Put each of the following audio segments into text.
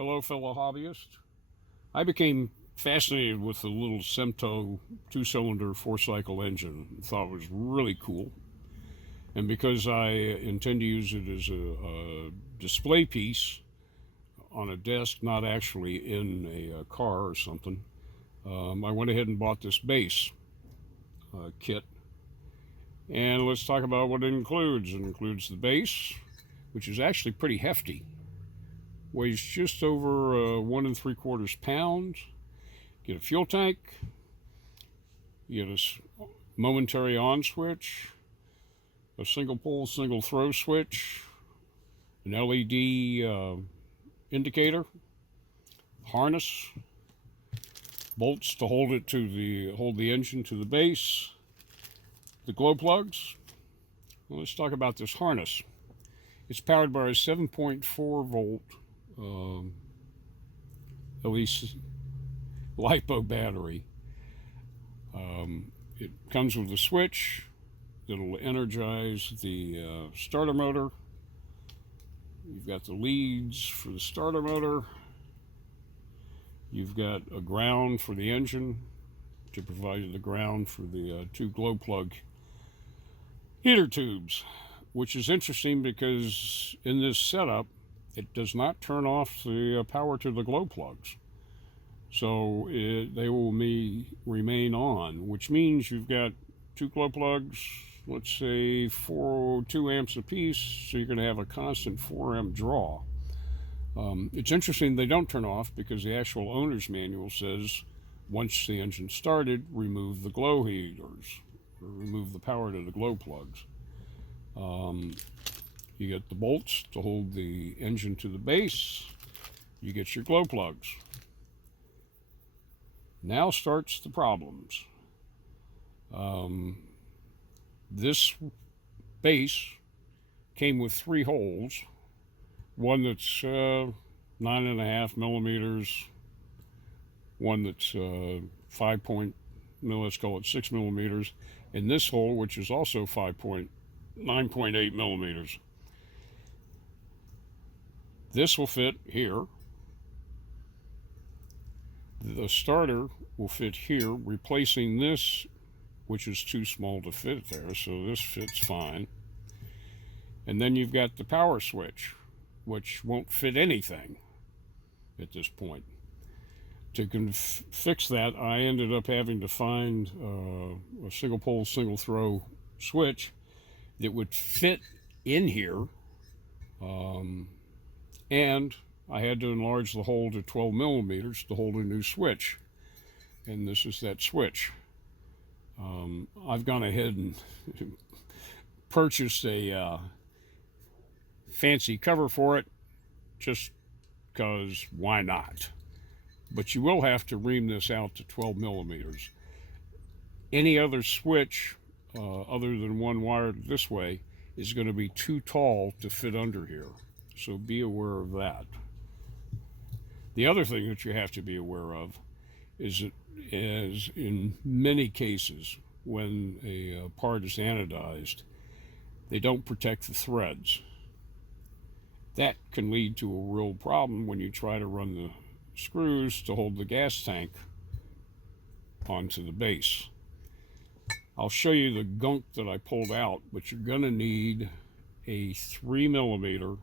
Hello, fellow hobbyists. I became fascinated with the little Semto two-cylinder four-cycle engine. Thought it was really cool. And because I intend to use it as a display piece on a desk, not actually in a car or something, I went ahead and bought this base kit. And let's talk about what it includes. It includes the base, which is actually pretty hefty. Weighs just over 1 3/4 pounds. Get a fuel tank. You get a momentary on switch, a single pole, single throw switch, an LED indicator, harness, bolts to hold the engine to the base, the glow plugs. Well, let's talk about this harness. It's powered by a 7.4 volt at least LiPo battery. It comes with a switch that'll energize the starter motor. You've got the leads for the starter motor. You've got a ground for the engine to provide the ground for the two glow plug heater tubes, which is interesting because in this setup, it does not turn off the power to the glow plugs. So they will remain on, which means you've got two glow plugs, let's say 2 amps apiece, so you're going to have a constant 4 amp draw. It's interesting they don't turn off because the actual owner's manual says once the engine started, remove the glow heaters, or remove the power to the glow plugs. You get the bolts to hold the engine to the base. You get your glow plugs. Now starts the problems. This base came with 3 holes. One that's 9.5 millimeters. One that's 6 millimeters. And this hole, which is also 9.8 millimeters. This will fit here. The starter will fit here, replacing this, which is too small to fit there, so this fits fine. And then you've got the power switch, which won't fit anything at this point. To fix that, I ended up having to find a single pole, single throw switch that would fit in here, and I had to enlarge the hole to 12 millimeters to hold a new switch. And this is that switch. I've gone ahead and purchased a fancy cover for it, just because why not? But you will have to ream this out to 12 millimeters. Any other switch, other than one wired this way, is going to be too tall to fit under here. So be aware of that. The other thing that you have to be aware of is that, as in many cases, when a part is anodized, they don't protect the threads. That can lead to a real problem when you try to run the screws to hold the gas tank onto the base. I'll show you the gunk that I pulled out, but you're going to need a 3 millimeter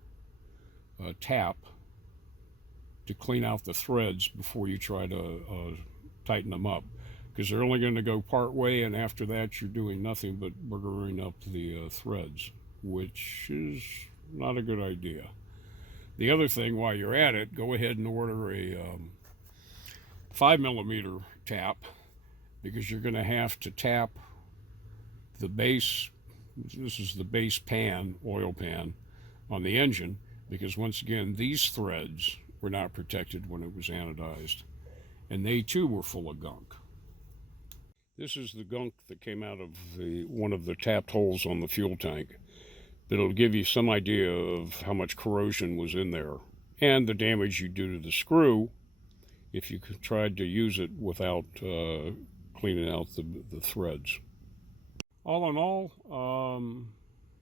tap to clean out the threads before you try to tighten them up, because they're only going to go part way, and after that you're doing nothing but burgering up the threads, which is not a good idea. The other thing, while you're at it, go ahead and order a 5 millimeter tap, because you're going to have to tap the base. This is the base pan, oil pan, on the engine, because once again these threads were not protected when it was anodized, and they too were full of gunk. This is the gunk that came out of one of the tapped holes on the fuel tank. It'll give you some idea of how much corrosion was in there and the damage you do to the screw if you tried to use it without cleaning out the threads. All in all,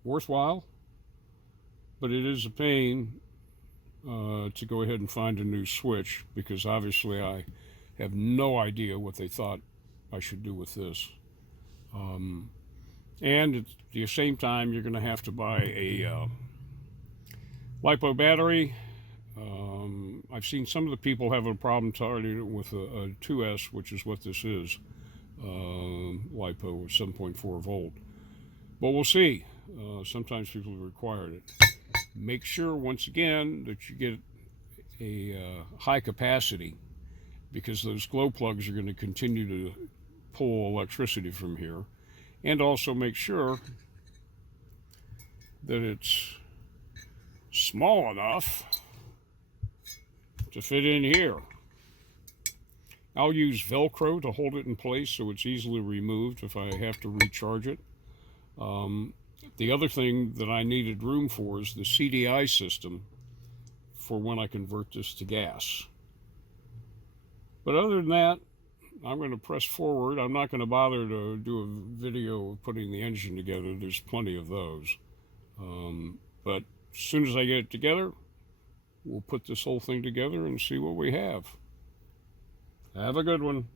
worthwhile, but it is a pain to go ahead and find a new switch, because obviously I have no idea what they thought I should do with this. And at the same time, you're going to have to buy a LiPo battery. I've seen some of the people have a problem targeting it with a 2S, which is what this is, LiPo with 7.4 volt. But we'll see. Sometimes people require it. Make sure, once again, that you get a high capacity, because those glow plugs are going to continue to pull electricity from here. And also make sure that it's small enough to fit in here. I'll use Velcro to hold it in place so it's easily removed if I have to recharge it. The other thing that I needed room for is the CDI system for when I convert this to gas. But other than that, I'm going to press forward. I'm not going to bother to do a video of putting the engine together. There's plenty of those. But as soon as I get it together, we'll put this whole thing together and see what we have. Have a good one.